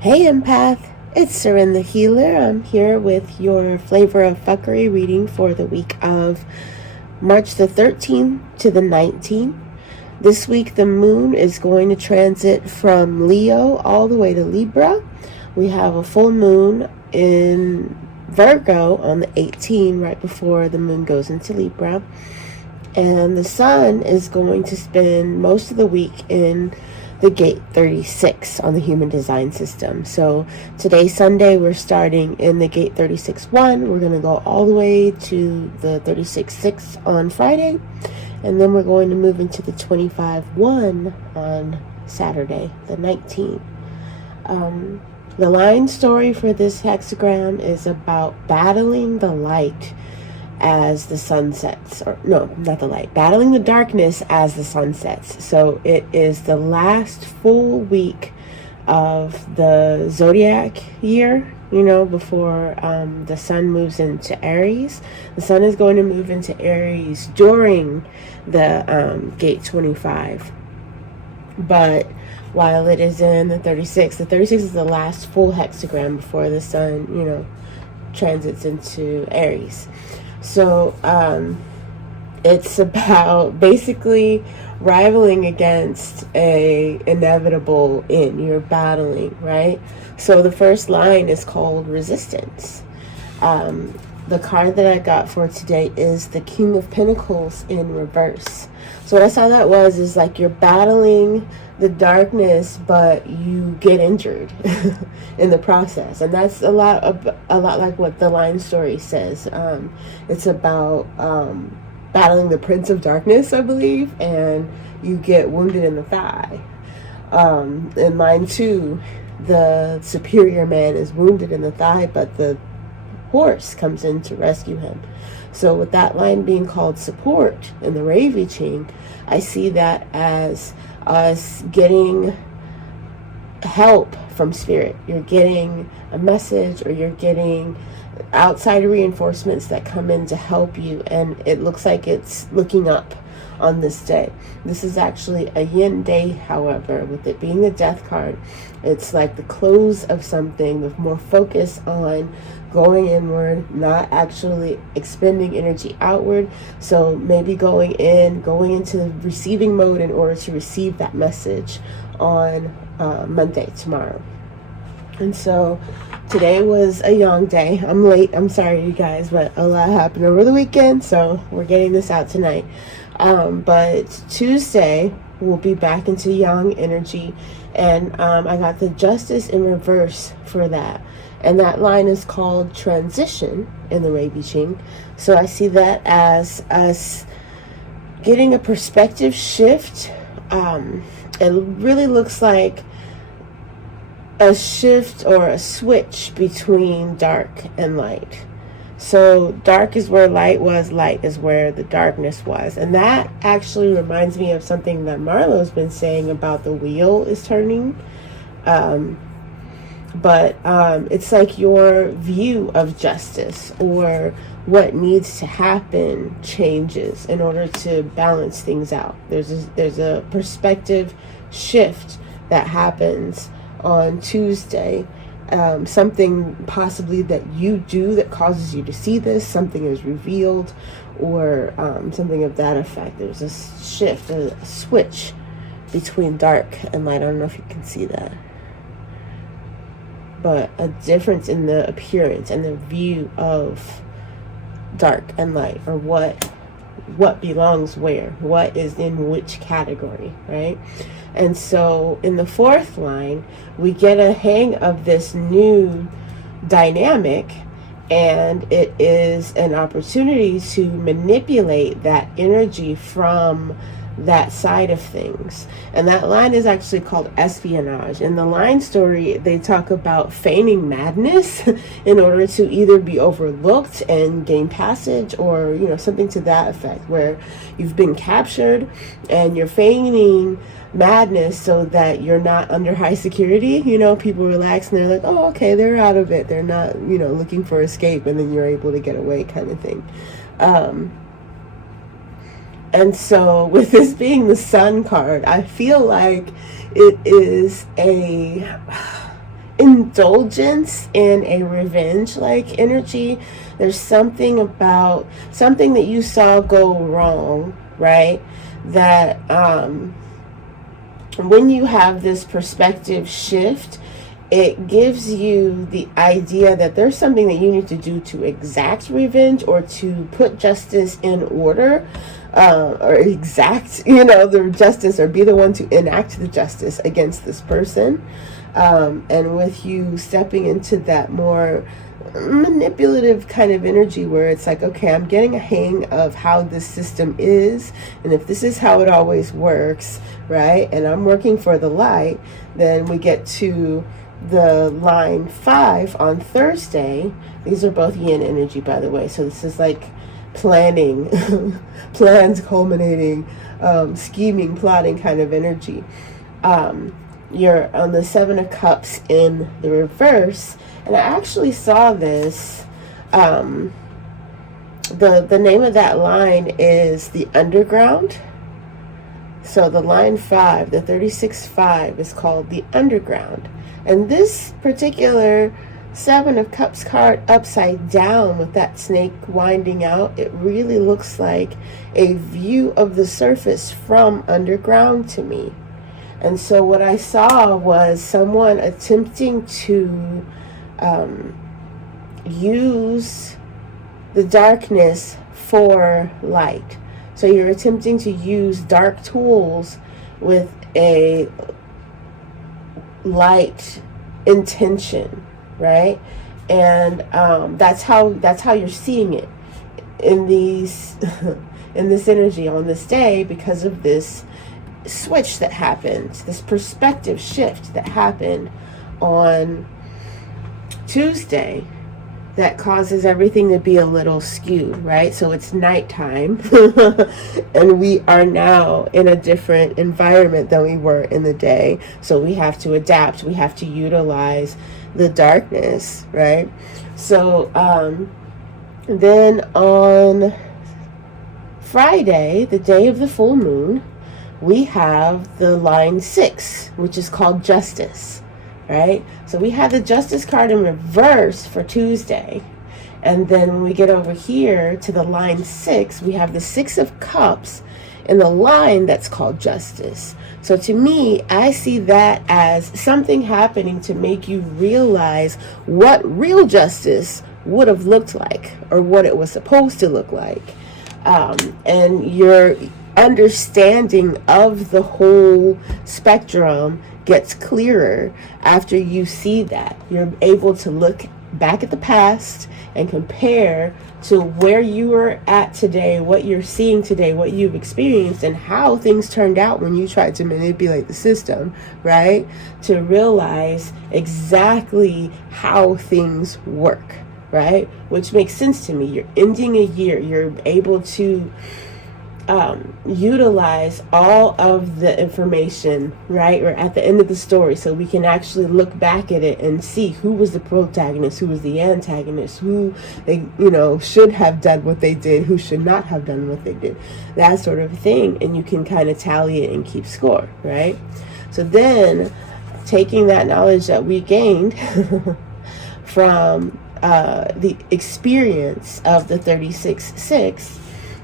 Hey empath, it's Seren the Healer. I'm here with your flavor of fuckery reading for the week of March the 13th to the 19th. This week the moon is going to transit from Leo all the way to Libra. We have a full moon in Virgo on the 18th, right before the moon goes into Libra. And the sun is going to spend most of the week in the gate 36 on the human design system. So today, Sunday, we're starting in the gate 36-1. We're going to go all the way to the 36-6 on Friday. And then we're going to move into the 25-1 on Saturday, the 19th. The line story for this hexagram is about battling the light as the sun sets, or no, not the light, battling the darkness as the sun sets. So it is the last full week of the zodiac year, before the sun moves into Aries. The sun is going to move into Aries during the gate 25. But while it is in the 36 is the last full hexagram before the sun, transits into Aries. So it's about basically rivaling against a inevitable end. You're battling, right? So the first line is called resistance. The card that I got for today is the King of Pentacles in reverse. So what I saw that is like you're battling the darkness, but you get injured in the process, and that's a lot like what the line story says. It's about battling the Prince of Darkness, I believe, and you get wounded in the thigh. In line 2, the superior man is wounded in the thigh, but the horse comes in to rescue him. So with that line being called support in the Ravi Ching, I see that as us getting help from spirit. You're getting a message, or you're getting outside reinforcements that come in to help you, and it looks like it's looking up on this day. This is actually a yin day, however, with it being the death card. It's like the close of something with more focus on going inward, not actually expending energy outward. So maybe going into receiving mode in order to receive that message on Monday, tomorrow. And so today was a yang day. I'm late. I'm sorry, you guys, but a lot happened over the weekend, so we're getting this out tonight. But Tuesday, we'll be back into yang energy, and I got the Justice in reverse for that. And that line is called transition in the Ravi Ching. So I see that as us getting a perspective shift. It really looks like a shift or a switch between dark and light. So dark is where light was, light is where the darkness was. And that actually reminds me of something that Marlo's been saying about the wheel is turning. But it's like your view of justice or what needs to happen changes in order to balance things out. There's a perspective shift that happens on Tuesday. Something possibly that you do that causes you to see this, something is revealed, or something of that effect. There's a shift, a switch between dark and light. I don't know if you can see that, but a difference in the appearance and the view of dark and light, or what belongs where, what is in which category, right? And so in the fourth line, we get a hang of this new dynamic, and it is an opportunity to manipulate that energy from that side of things. And that line is actually called espionage. In the line story, they talk about feigning madness in order to either be overlooked and gain passage, or something to that effect, where you've been captured and you're feigning madness so that you're not under high security. People relax and they're like, oh, okay, they're out of it, they're not looking for escape, and then you're able to get away, kind of thing. And so with this being the Sun card, I feel like it is indulgence in a revenge like energy. There's something about something that you saw go wrong, right? That when you have this perspective shift, it gives you the idea that there's something that you need to do to exact revenge or to put justice in order, or exact, the justice, or be the one to enact the justice against this person. And with you stepping into that more manipulative kind of energy where it's like, okay, I'm getting a hang of how this system is, and if this is how it always works, right, and I'm working for the light, then we get to the line 5 on Thursday. These are both yin energy, by the way, so this is like planning, plans culminating, scheming, plotting kind of energy. You're on the 7 of Cups in the reverse, and I actually saw this. The name of that line is the Underground. So the line 5, the 36-5, is called the Underground. And this particular 7 of Cups card upside down with that snake winding out, it really looks like a view of the surface from underground to me. And so what I saw was someone attempting to use the darkness for light. So you're attempting to use dark tools with a light intention, right? And that's how you're seeing it in these in this energy on this day, because of this switch that happened, this perspective shift that happened on Tuesday, that causes everything to be a little skewed, right? So it's nighttime and we are now in a different environment than we were in the day. So we have to adapt. We have to utilize the darkness, right? So then on Friday, the day of the full moon, we have the line 6, which is called Justice. Right? So we have the Justice card in reverse for Tuesday. And then when we get over here to the line 6, we have the 6 of Cups in the line that's called Justice. So to me, I see that as something happening to make you realize what real justice would have looked like, or what it was supposed to look like. And your understanding of the whole spectrum gets clearer after you see that. You're able to look back at the past and compare to where you are at today, what you're seeing today, what you've experienced, and how things turned out when you tried to manipulate the system, right? To realize exactly how things work, right? Which makes sense to me. You're ending a year. You're able to utilize all of the information, right? Or at the end of the story, so we can actually look back at it and see who was the protagonist, who was the antagonist, who they, should have done what they did, who should not have done what they did, that sort of thing. And you can kind of tally it and keep score, right? So then, taking that knowledge that we gained from the experience of the 36-6,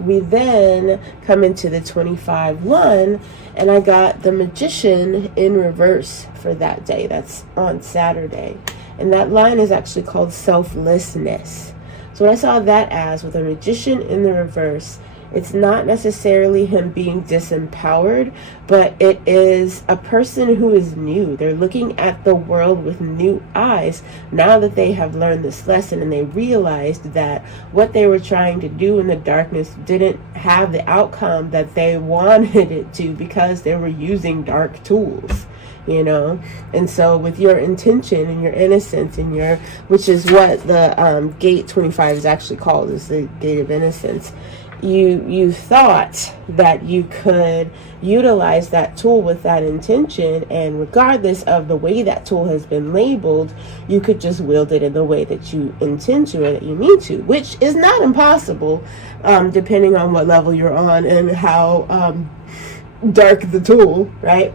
we then come into the 25-1, and I got the Magician in reverse for that day. That's on Saturday. And that line is actually called selflessness. So what I saw that as, with a Magician in the reverse, it's not necessarily him being disempowered, but it is a person who is new. They're looking at the world with new eyes now that they have learned this lesson, and they realized that what they were trying to do in the darkness didn't have the outcome that they wanted it to, because they were using dark tools. And so with your intention and your innocence and which is what the gate 25 is actually called, is the gate of innocence. You thought that you could utilize that tool with that intention, and regardless of the way that tool has been labeled, you could just wield it in the way that you intend to or that you mean to, which is not impossible, depending on what level you're on and how dark the tool, right?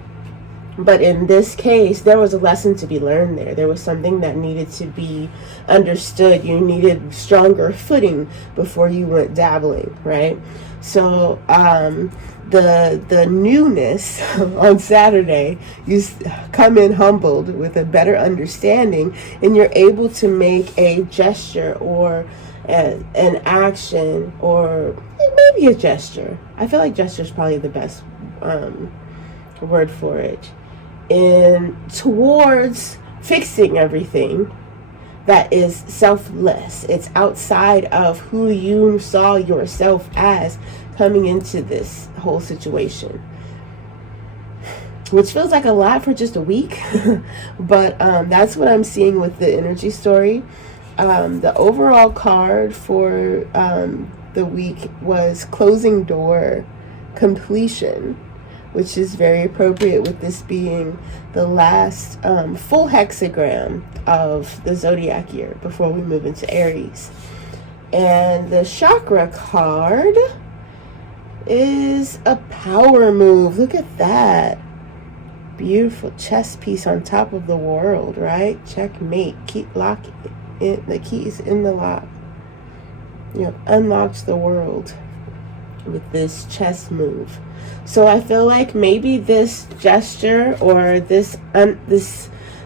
But in this case, there was a lesson to be learned there. There was something that needed to be understood. You needed stronger footing before you went dabbling, right? So the newness on Saturday, you come in humbled with a better understanding, and you're able to make a gesture or an action, or maybe a gesture. I feel like gesture is probably the best word for it, in towards fixing everything that is selfless. It's outside of who you saw yourself as coming into this whole situation, which feels like a lot for just a week. But that's what I'm seeing with the energy story. The overall card for the week was closing door, completion, which is very appropriate with this being the last full hexagram of the zodiac year before we move into Aries. And the chakra card is a power move. Look at that. Beautiful chess piece on top of the world, right? Checkmate. Keep locking it. The key is in the lock. You have unlocked the world with this chess move. So I feel like maybe this gesture or this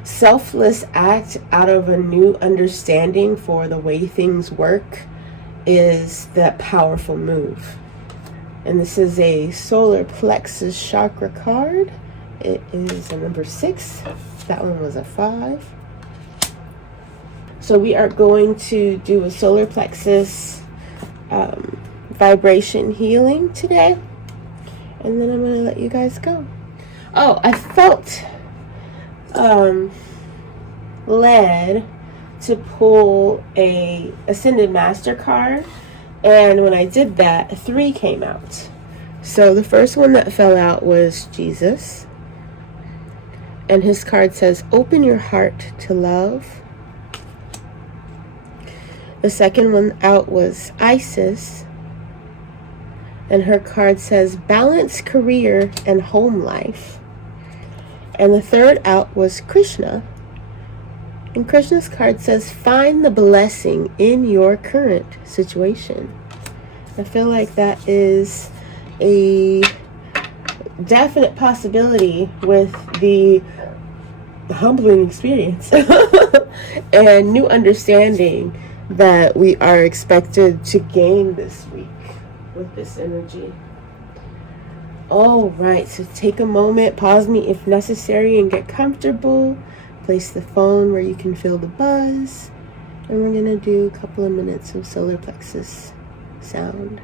selfless act out of a new understanding for the way things work is that powerful move. And this is a solar plexus chakra card. It is a number 6. That one was a 5. So we are going to do a solar plexus vibration healing today. And then I'm going to let you guys go. Oh, I felt led to pull a Ascended Master card. And when I did that, 3 came out. So the first one that fell out was Jesus. And his card says, open your heart to love. The second one out was Isis. And her card says, balance career and home life. And the third out was Krishna. And Krishna's card says, find the blessing in your current situation. I feel like that is a definite possibility with the humbling experience and new understanding that we are expected to gain this week with this energy. All right, so take a moment, pause me if necessary, and get comfortable. Place the phone where you can feel the buzz, and we're gonna do a couple of minutes of solar plexus sound.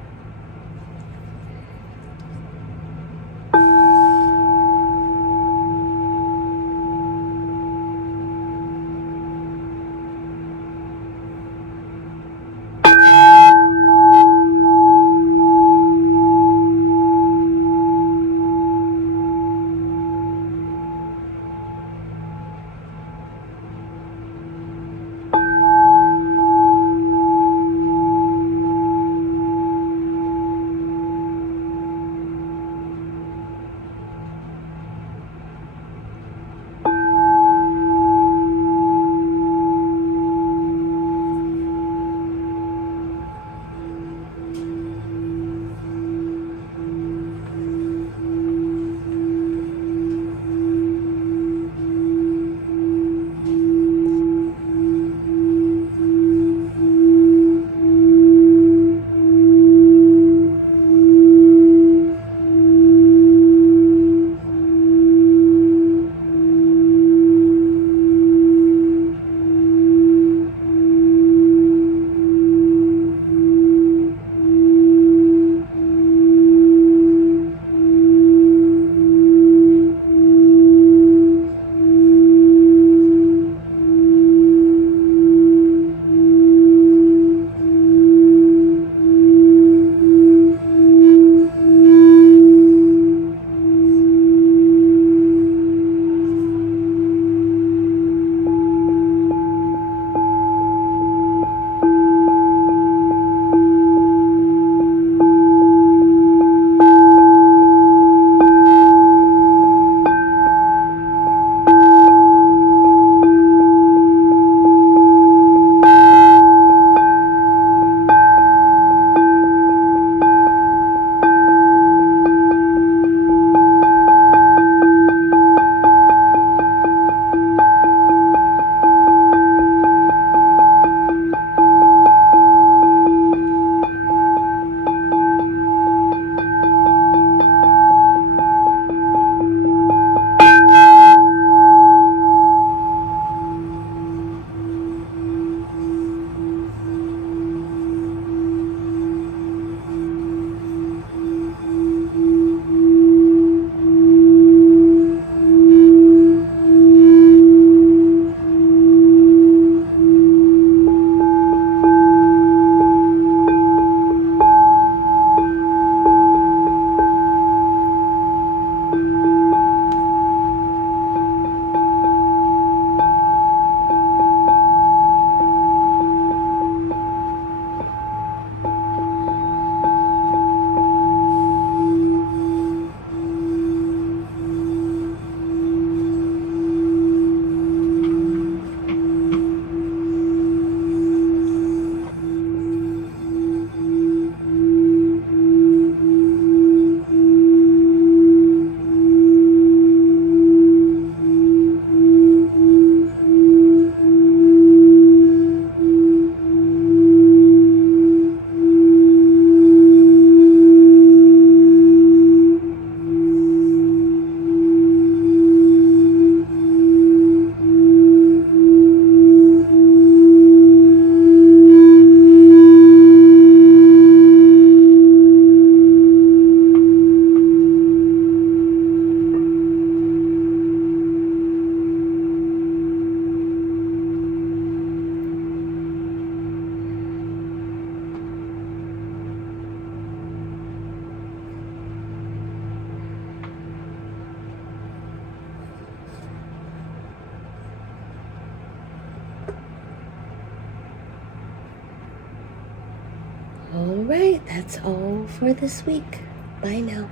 All right, that's all for this week. Bye now.